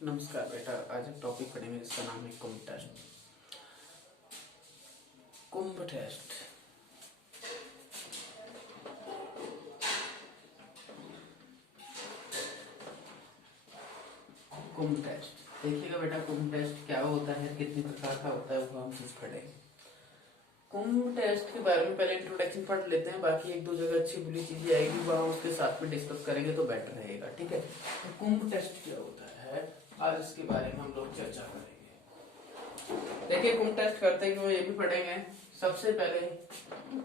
नमस्कार बेटा, आज एक टॉपिक पढ़ेंगे जिसका नाम है कुंभ टेस्ट। कुंभ टेस्ट कुंभ टेस्ट देखिएगा बेटा, कुंभ टेस्ट क्या होता है, कितने प्रकार का होता है, वो हम चीज पढ़ेंगे। कुंभ टेस्ट के बारे में पहले इंट्रोडक्शन पढ़ लेते हैं, बाकी एक दो जगह अच्छी बुरी चीजें आएगी वहां उसके साथ में डिस्कस करेंगे तो बेटर रहेगा। ठीक है, तो कुंभ टेस्ट क्या होता है, आज इसके बारे में हम लोग चर्चा करेंगे। देखिए, कुंभ टेस्ट करते हैं कि वो ये भी पढ़ेंगे। सबसे पहले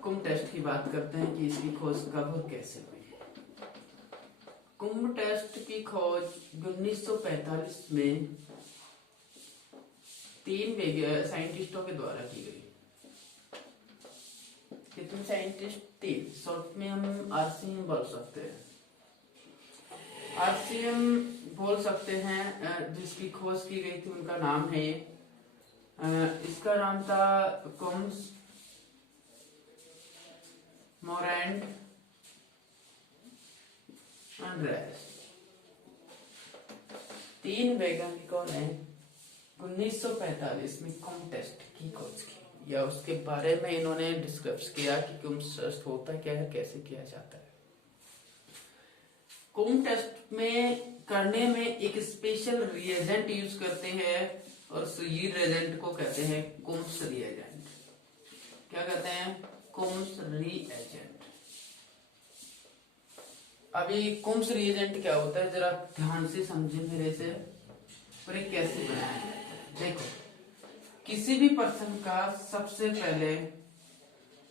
कुंभ टेस्ट की बात करते हैं कि इसकी खोज कब और कैसे हुई। कुंभ टेस्ट की खोज 1945 में 3 साइंटिस्टों के द्वारा की गई। कितने साइंटिस्ट? 3। शॉर्ट में हम आरसीएम बोल सकते हैं। आरसीएम बोल सकते हैं, जिसकी खोज की गई थी उनका नाम है, इसका नाम था कुम्स, मोरेंट, एंड्रेस। 3 वैज्ञानिकों ने 1945 में कुंभ टेस्ट की खोज की, या उसके बारे में इन्होंने डिस्कस किया कि कुंभ टेस्ट होता क्या है, कैसे किया जाता है। कुंभ टेस्ट में करने में एक स्पेशल रिएजेंट यूज करते हैं और ये रिएजेंट को कहते हैं कुम्स रिएजेंट। क्या कहते हैं? कुम्स रिएजेंट। अभी कुम्स रिएजेंट क्या होता है जरा ध्यान से समझे मेरे से, और ये कैसे बनाया जाता है। देखो, किसी भी पर्सन का सबसे पहले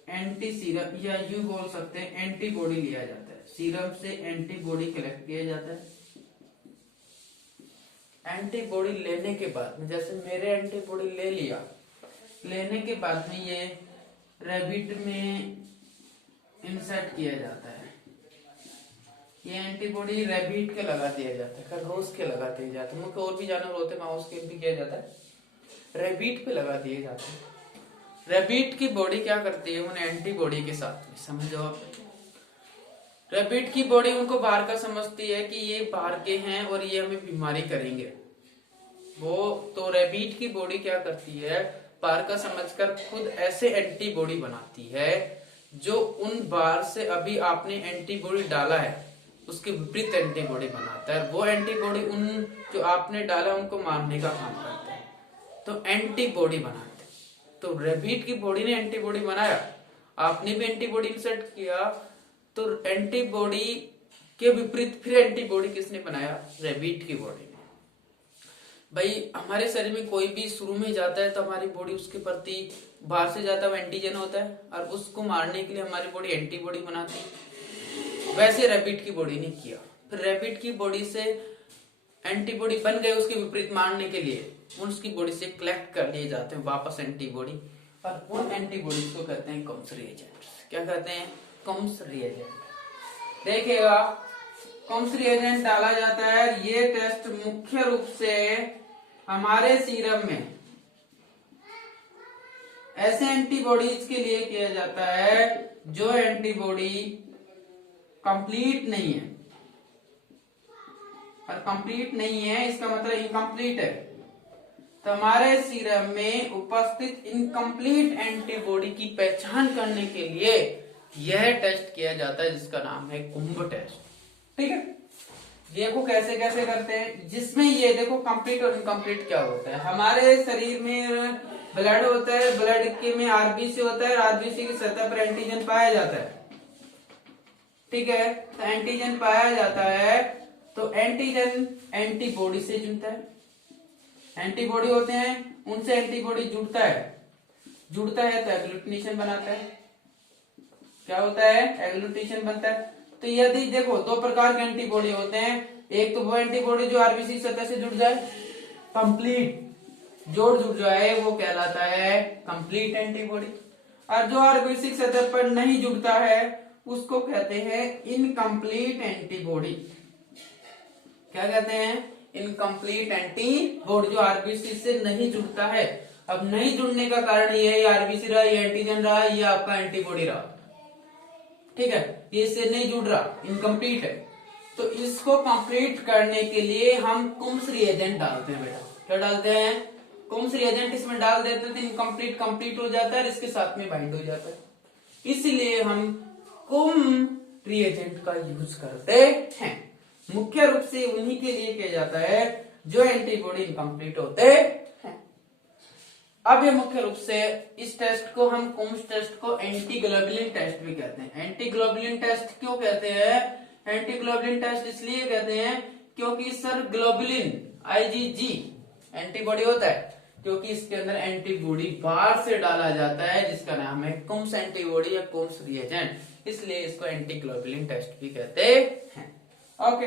एंटी सीरम, या यू बोल सकते हैं एंटीबॉडी लिया जाता है। सीरम से एंटीबॉडी कलेक्ट किया जाता है। एंटीबॉडी लेने के बाद में, जैसे मेरे एंटीबॉडी ले लिया, लेने के बाद में ये रैबिट में इंसर्ट किया जाता है। ये एंटीबॉडी रैबिट के लगा दिया जाता है, खरगोश के लगा दिया जाता है, मुख्य और भी जानवर होते हैं, माउस के भी किया जाता है, रैबिट पे लगा दिए जाते हैं। रैबिट की बॉडी क्या करती है, उन एंटीबॉडी के साथ में, समझो आप, रैबिट की बॉडी उनको बाहर का समझती है कि ये बाहर के हैं और ये हमें बीमारी करेंगे। वो तो रैबिट की बॉडी क्या करती है, बाहर का समझकर खुद ऐसे एंटीबॉडी बनाती है जो उन बाहर से अभी आपने एंटीबॉडी डाला है उसके विपरीत एंटीबॉडी बनाता है। वो एंटीबॉडी उन जो आपने डाला उनको मारने का काम करता है, तो एंटीबॉडी बनाते हैं। तो रैबिट की बॉडी ने एंटीबॉडी बनाया, आपने भी एंटीबॉडी इंसर्ट किया, तो एंटीबॉडी के विपरीत फिर एंटीबॉडी किसने बनाया? रैबिट की बॉडी ने। भाई, हमारे शरीर में कोई भी शुरू में जाता है तो हमारी बॉडी उसके प्रति, बाहर से जाता है एंटीजन होता है, और उसको मारने के लिए हमारी बॉडी एंटीबॉडी बनाती है। वैसे रैबिट की बॉडी ने किया। फिर रैबिट की बॉडी से एंटीबॉडी बन गए उसके विपरीत मारने के लिए, उसकी बॉडी से कलेक्ट कर लिए जाते हैं वापस एंटीबॉडी, और उन एंटीबॉडीज को कहते हैं कुम्स रिएजेंट। क्या कहते हैं? कुम्स रिएजेंट। देखिएगा, कुम्स रिएजेंट डाला जाता है। ये टेस्ट मुख्य रूप से हमारे सीरम में ऐसे एंटीबॉडीज के लिए किया जाता है जो एंटीबॉडी कंप्लीट नहीं है। और कंप्लीट नहीं है इसका मतलब इनकम्प्लीट है। तो हमारे सीरम में उपस्थित इनकम्प्लीट एंटीबॉडी की पहचान करने के लिए यह टेस्ट किया जाता है जिसका नाम है कुंभ टेस्ट। ठीक है, देखो कैसे कैसे करते हैं, जिसमें ये देखो कंप्लीट और इनकम्प्लीट क्या होता है। हमारे शरीर में ब्लड होता है, ब्लड के में आरबीसी होता है, आरबीसी की सतह पर एंटीजन पाया जाता है। ठीक है, तो एंटीजन पाया जाता है, तो एंटीजन एंटीबॉडी से जुड़ता है। एंटीबॉडी होते हैं, उनसे एंटीबॉडी जुड़ता है तो एग्लूटिनेशन बनाता है। क्या होता है? एग्लूटिनेशन बनता है। तो यदि देखो 2 प्रकार के एंटीबॉडी होते हैं, एक तो वो एंटीबॉडी जो आरबीसी सतह से जुड़ जाए, कंप्लीट जुड़ जाए, वो कहलाता है कंप्लीट एंटीबॉडी, और जो आरबीसी सतह पर नहीं जुड़ता है उसको कहते हैं इनकम्प्लीट एंटीबॉडी। क्या कहते हैं? इनकम्प्लीट एंटीबॉडी, जो आरबीसी से नहीं जुड़ता है। अब नहीं जुड़ने का कारण ये है, आरबीसी रहा, ये एंटीजन रहा, ये आपका एंटीबॉडी रहा। ठीक है, ये इससे नहीं जुड़ रहा, इनकम्प्लीट है। तो इसको कंप्लीट करने के लिए हम कुम्स रिएजेंट डालते हैं बेटा। क्या डालते हैं? कुम्स रिएजेंट इसमें डाल देते हैं तो इनकम्प्लीट कंप्लीट हो जाता है और इसके साथ में बाइंड हो जाता है। इसलिए हम कुम रिएजेंट का यूज करते हैं। मुख्य रूप से उन्हीं के लिए किया जाता है जो एंटीबॉडी इनकम्प्लीट होते हैं। अब ये मुख्य रूप से इस टेस्ट को हम कुम्स टेस्ट को एंटीग्लोबुलिन टेस्ट भी कहते हैं। एंटीग्लोबुलिन टेस्ट क्यों कहते हैं? एंटीग्लोबुलिन टेस्ट इसलिए कहते हैं क्योंकि सर ग्लोबुलिन आईजीजी एंटीबॉडी होता है, क्योंकि इसके अंदर एंटीबॉडी बाहर से डाला जाता है जिसका नाम है कुम्स एंटीबॉडी या कुम्स रिएजेंट, इसलिए इसको एंटीग्लोबुलिन टेस्ट भी कहते हैं। ओके,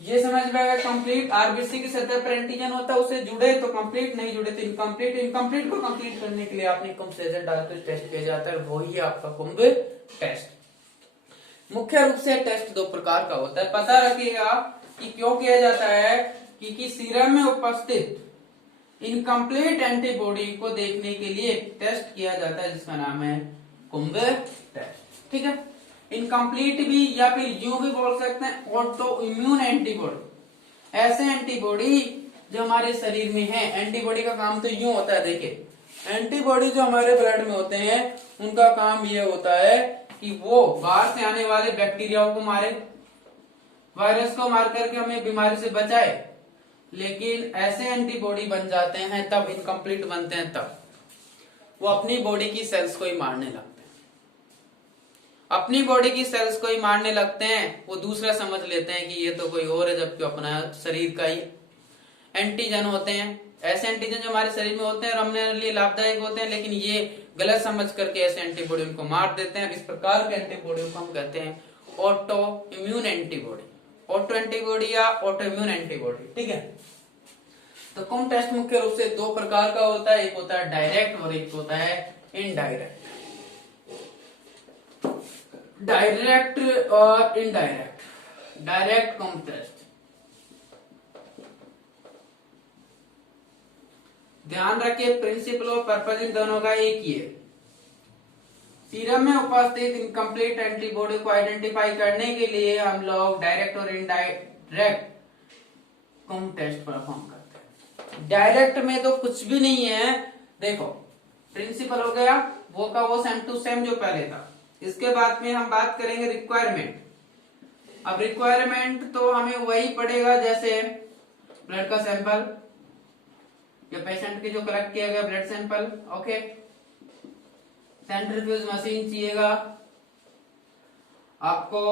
ये समझ में आएगा। कंप्लीट आरबीसी की सतह पर एंटीजन होता है, उसे जुड़े तो कंप्लीट, नहीं जुड़े तो इनकम्प्लीट। इनकम्प्लीट को कंप्लीट करने के लिए आपने कुम्स रिएजेंट डालकर टेस्ट किया जाता है, वही आपका कुम्ब टेस्ट। मुख्य रूप से टेस्ट दो प्रकार का होता है। पता रखिएगा कि क्यों किया जाता है, क्योंकि सीरम में उपस्थित इनकम्प्लीट एंटीबॉडी को देखने के लिए टेस्ट किया जाता है जिसका नाम है कुम्ब टेस्ट। ठीक है, इनकम्प्लीट भी या फिर यूं भी बोल सकते हैं ऑटो इम्यून एंटीबॉडी। ऐसे एंटीबॉडी जो हमारे शरीर में है, एंटीबॉडी का काम तो यूं होता है, देखिए एंटीबॉडी जो हमारे ब्लड में होते हैं उनका काम ये होता है कि वो बाहर से आने वाले बैक्टीरियाओं को मारे, वायरस को मार करके हमें बीमारी से बचाए। लेकिन ऐसे एंटीबॉडी बन जाते हैं तब, इनकम्प्लीट बनते हैं तब वो अपनी बॉडी की सेल्स को ही मारने लगते हैं। अपनी बॉडी की सेल्स को ही मारने लगते हैं, वो दूसरा समझ लेते हैं कि ये तो कोई और है, जबकि अपना शरीर का ही एंटीजन होते हैं। ऐसे एंटीजन जो हमारे शरीर में होते हैं और हमारे लिए लाभदायक होते हैं, लेकिन ये गलत समझ करके ऐसे एंटीबॉडी उनको मार देते हैं। इस प्रकार के एंटीबॉडी को हम कहते हैं auto immune antibody, auto antibody या ऑटो इम्यून एंटीबॉडी। ठीक है, तो कुम्ब टेस्ट मुख्य रूप से दो प्रकार का होता है, एक होता है डायरेक्ट और एक होता है इनडायरेक्ट। डायरेक्ट और इनडायरेक्ट। डायरेक्ट कुम्ब टेस्ट, ध्यान रखिए प्रिंसिपल और पर्पज इन दोनों का एक ही है। सीरम में उपस्थित इनकम्प्लीट एंटीबॉडी को आइडेंटिफाई करने के लिए हम लोग डायरेक्ट और इनडायरेक्ट कुम्ब टेस्ट परफॉर्म करते हैं। डायरेक्ट में तो कुछ भी नहीं है, देखो प्रिंसिपल हो गया वो का वो, सेम टू सेम जो पहले था। इसके बाद में हम बात करेंगे रिक्वायरमेंट। अब रिक्वायरमेंट तो हमें वही पड़ेगा जैसे ब्लड का सैंपल या पेशेंट के जो कलेक्ट किया गया blood sample. Okay, centrifuge machine चाहिएगा आपको,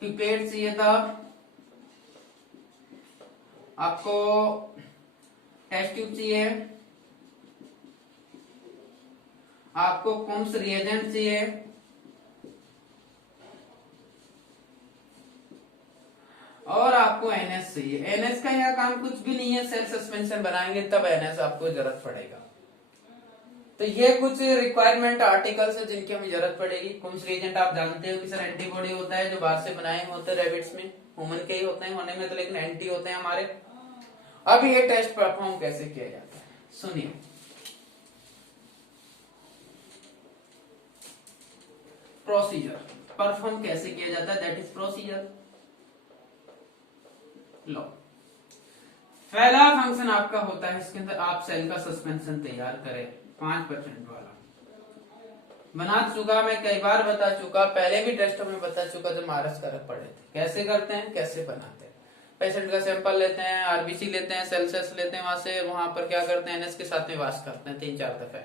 पिपेट चाहिए था आपको, टेस्ट ट्यूब चाहिए आपको, कुम्स रिएजेंट चाहिए, और आपको एनएस चाहिए। एनएस का यहाँ काम कुछ भी नहीं है, सेल सस्पेंशन बनाएंगे तब एनएस आपको जरूरत पड़ेगा। तो ये कुछ रिक्वायरमेंट आर्टिकल्स है जिनकी हमें जरूरत पड़ेगी। कुम्स रिएजेंट आप जानते हो कि सर एंटीबॉडी होता है जो बाहर से बनाए होते हैं रैबिट्स में, ह्यूमन के ही होते हैं होने में तो, लेकिन एंटी होते हैं हमारे। अब ये टेस्ट परफॉर्म कैसे किया जाता है सुनिए। प्रोसीजर परफॉर्म कैसे किया जाता है, दैट इज प्रोसीजर। लो, पहला फंक्शन आपका होता है इसके अंदर आप सेल का सस्पेंशन तैयार करें 5% वाला। बना चुका, मैं कई बार बता चुका, पहले भी टेस्ट में बता चुका जब मारस कर पड़े थे। कैसे करते हैं, कैसे बनाते हैं। पेशेंट का सैंपल लेते हैं, आरबीसी लेते हैं, सेल्सियस लेते हैं, वहां से वहां पर क्या करते हैं, एनएस के साथ में वाश करते हैं 3-4 दफे,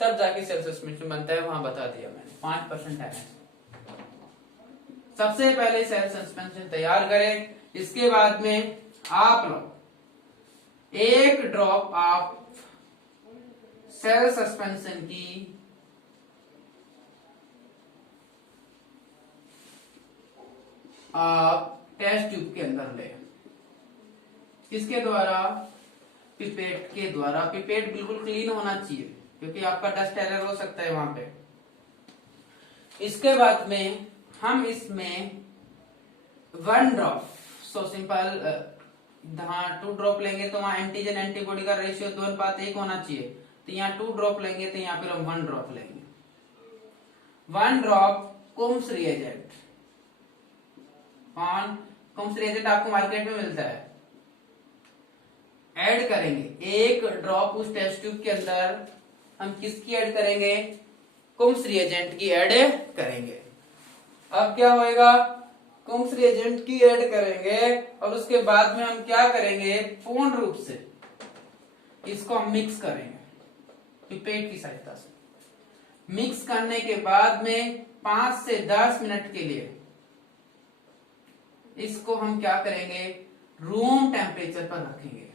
तब जाके सेल्सियस मिश्रण बनता है। वहां बता दिया मैंने 5% एनएस। सबसे पहले सेल सस्पेंशन तैयार करें, इसके बाद में आप लोग 1 ड्रॉप ऑफ सेल सस्पेंशन की आप टेस्ट ट्यूब के अंदर ले। किसके द्वारा, पिपेट के द्वारा। पिपेट बिल्कुल क्लीन होना चाहिए क्योंकि आपका डस्ट एरर हो सकता है वहां पे। इसके बाद में हम इसमें 1 ड्रॉप, सो सिंपल, हाँ 2 ड्रॉप लेंगे तो वहां एंटीजन एंटीबॉडी का रेशियो 2:1 होना चाहिए, तो यहाँ 2 ड्रॉप लेंगे तो यहाँ पर हम 1 ड्रॉप लेंगे। 1 ड्रॉप कुम्स रिएजेंट, कौन? कौन सा रिएजेंट आपको मार्केट में मिलता है, ऐड करेंगे एक ड्रॉप उस टेस्ट ट्यूब के अंदर, हम किसकी ऐड करेंगे? कुम्स रिएजेंट की ऐड करेंगे। अब क्या होएगा? कुम्स रिएजेंट की ऐड करेंगे और उसके बाद में हम क्या करेंगे? पूर्ण रूप से इसको हम मिक्स करेंगे पिपेट की सहायता से। मिक्स करने के बाद में 5 से 10 मिनट के लिए इसको हम क्या करेंगे? रूम टेम्परेचर पर रखेंगे।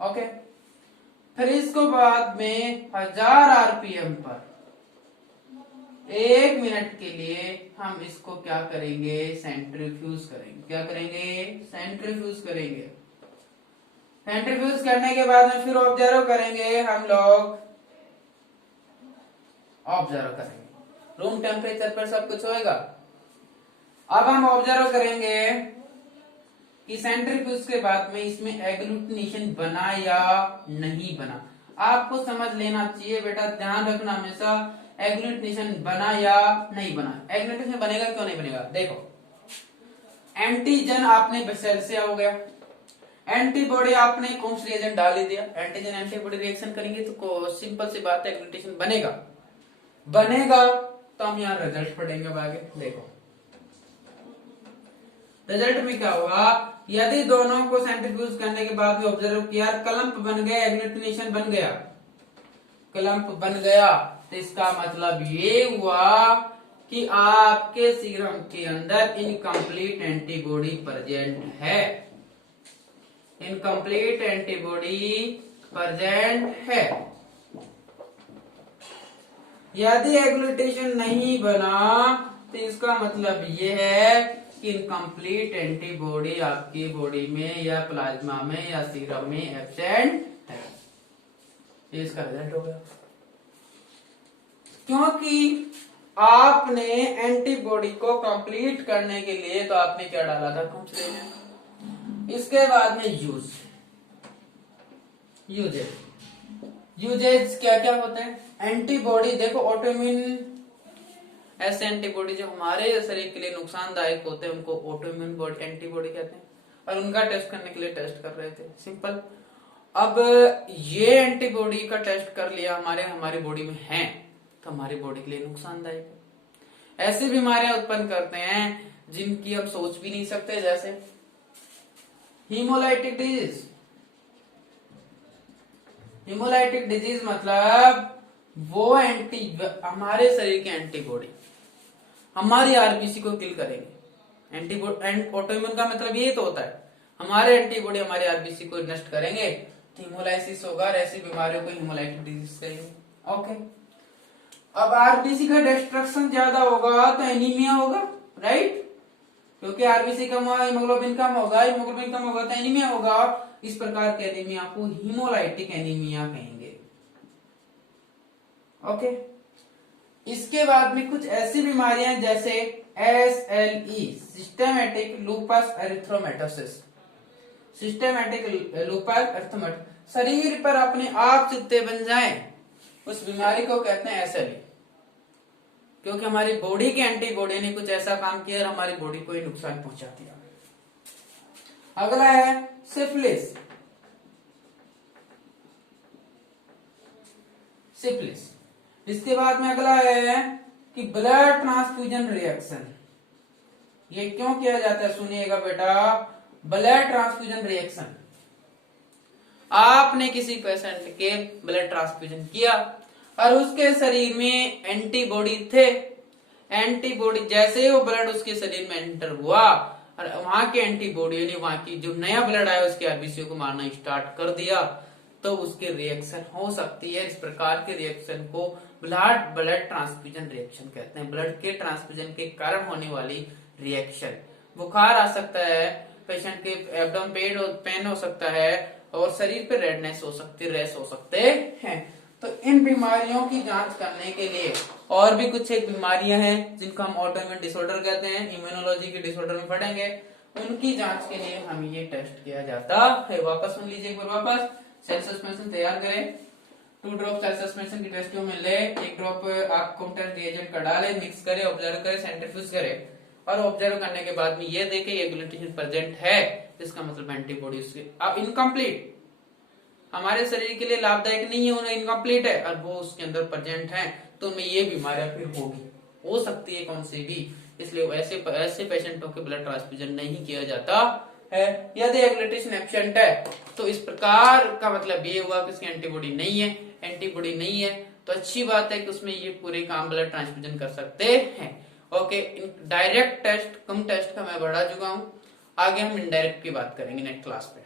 ओके, फिर इसको बाद में 1000 आरपीएम पर 1 मिनट के लिए हम इसको क्या करेंगे? सेंट्रीफ्यूज करेंगे। क्या करेंगे? सेंट्रीफ्यूज करेंगे। सेंट्रीफ्यूज करने के बाद में फिर ऑब्जर्व करेंगे, हम लोग ऑब्जर्व करेंगे रूम टेम्परेचर पर सब कुछ होएगा। अब हम ऑब्जर्व करेंगे कि सेंट्रीफ्यूज के बाद में इसमें एग्लूटिनेशन बना या नहीं बना। आपको समझ लेना चाहिए बेटा, ध्यान रखना हमेशा, एग्लूटिनेशन बना या नहीं बना। एग्लूटिनेशन बनेगा क्यों नहीं बनेगा? देखो, एंटीजन आपने सेल से हो गया, एंटीबॉडी आपने कुम्स रिएजेंट डाल ही दिया, एंटीजन एंटीबॉडी रिएक्शन करेंगे तो सिंपल सी बात है, एग्लूटिनेशन बनेगा। बनेगा तो हम यहाँ रिजल्ट पढ़ेंगे अब आगे। देखो रिजल्ट में क्या होगा? यदि दोनों को सेंट्रीफ्यूज करने के बाद भी ऑब्जर्व किया, क्लम्प बन गया, एग्लूटिनेशन बन गया, क्लम्प बन गया, तो इसका मतलब ये हुआ कि आपके सीरम के अंदर इनकम्प्लीट एंटीबॉडी प्रेजेंट है। इनकम्प्लीट एंटीबॉडी प्रेजेंट है। यदि एग्लूटिनेशन नहीं बना तो इसका मतलब ये है कि इनकम्प्लीट एंटीबॉडी आपकी बॉडी में या प्लाज्मा में या सीरम में एब्सेंट है। ये इसका रिजल्ट हो गया, क्योंकि आपने एंटीबॉडी को कंप्लीट करने के लिए तो आपने क्या डाला था? कुम्स रिएजेंट। इसके बाद में यूजेज क्या क्या होते हैं? एंटीबॉडी, देखो ऑटोइम्यून, ऐसे एंटीबॉडी जो हमारे शरीर के लिए नुकसानदायक होते हैं उनको ऑटोइम्यून एंटीबॉडी कहते हैं, और उनका टेस्ट करने के लिए टेस्ट कर रहे थे, सिंपल। अब ये एंटीबॉडी का टेस्ट कर लिया, हमारी बॉडी में है तो हमारी बॉडी के लिए नुकसानदायक है। ऐसी बीमारियां उत्पन्न करते हैं जिनकी हम सोच भी नहीं सकते, जैसे हीमोलाइटिक डिजीज। हीमोलाइटिक डिजीज मतलब वो हमारे शरीर के एंटीबॉडी हमारी आरबीसी को किल करेंगे। एंटीबॉडी, ऑटोइम्यून का मतलब ये तो होता है हमारे एंटीबॉडी हमारे आरबीसी को नष्ट करेंगे, तो हीमोलाइसिस होगा, और ऐसी बीमारियों को हीमोलाइटिक डिजीज कहेंगे। ओके, अब आरबीसी का डिस्ट्रक्शन ज्यादा होगा तो एनीमिया होगा, राइट? क्योंकि आरबीसी कम होगा, हीमोग्लोबिन कम होगा, हीमोग्लोबिन कम होगा तो एनीमिया होगा। इस प्रकार के एनीमिया को हीमोलाइटिक एनीमिया कहेंगे। ओके, इसके बाद में कुछ ऐसी बीमारियां जैसे SLE, systematic lupus erythematosus. Systematic lupus erythematosus, शरीर पर अपने आप चित्ते बन जाए, उस बीमारी को कहते हैं SLE, क्योंकि हमारी बॉडी के एंटीबॉडी ने कुछ ऐसा काम किया और हमारी बॉडी को ही नुकसान पहुंचा दिया। अगला है सिफिलिस। इसके बाद में अगला है कि ब्लड ट्रांसफ्यूजन रिएक्शन। ये क्यों किया जाता है? सुनिएगा बेटा, ब्लड ट्रांसफ्यूजन रिएक्शन, आपने किसी पेशेंट के ब्लड ट्रांसफ्यूजन किया और उसके शरीर में एंटीबॉडी थे, एंटीबॉडी जैसे ही वो ब्लड उसके शरीर में एंटर हुआ और वहां के एंटीबॉडी ने वहां की जो नया ब्लड आया उसके आरबीसी को मारना स्टार्ट कर दिया, तो उसके रिएक्शन हो सकती है। इस प्रकार के रिएक्शन को ब्लड ट्रांसफ्यूजन रिएक्शन कहते हैं। ब्लड के ट्रांसफ्यूजन के कारण होने वाली रिएक्शन, बुखार आ सकता है, पेशेंट के एब्डोमेन पेन हो सकता है और शरीर पे रेडनेस हो सकती है, रैश हो सकते हैं। तो इन बीमारियों की जांच करने के लिए और भी कुछ एक बीमारियां हैं जिनको हम ऑटोइम्यून डिसऑर्डर कहते हैं, इम्यूनोलॉजी के डिसऑर्डर में पढ़ेंगे, उनकी जांच के लिए हम ये टेस्ट किया जाता है। वापस सुन लीजिए एक बार, वापस सेल सस्पेंशन तैयार करें, 2 ड्रॉप सेल सस्पेंशन की टेस्ट ट्यूब में ले, 1 ड्रॉप आप कॉम्प्लेक्स रिएजेंट का डालें, मिक्स करें, ऑब्जर्व करें, सेंट्रीफ्यूज करें, और ऑब्जर्व करने के बाद में ये देखे ये ग्लूटेशन प्रेजेंट है, इसका मतलब एंटीबॉडी उसके अब इनकम्प्लीट, हमारे शरीर के लिए लाभदायक नहीं है, उन्हें इनकम्प्लीट है और वो उसके अंदर प्रेजेंट है, तो उनमें ये बीमारियां फिर होगी, हो सकती है कौन सी भी। इसलिए ऐसे पेशेंटों के ब्लड ट्रांसफ्यूजन नहीं किया जाता है। यदि एग्लूटेशन एब्सेंट है तो इस प्रकार का मतलब ये हुआ कि उसकी एंटीबॉडी नहीं है, एंटीबॉडी नहीं है तो अच्छी बात है कि उसमें ये पूरे काम ब्लड ट्रांसफ्यूजन कर सकते हैं। ओके, डायरेक्ट टेस्ट कम टेस्ट का मैं बढ़ा चुका हूं, आगे हम इनडायरेक्ट की बात करेंगे नेक्स्ट क्लास में।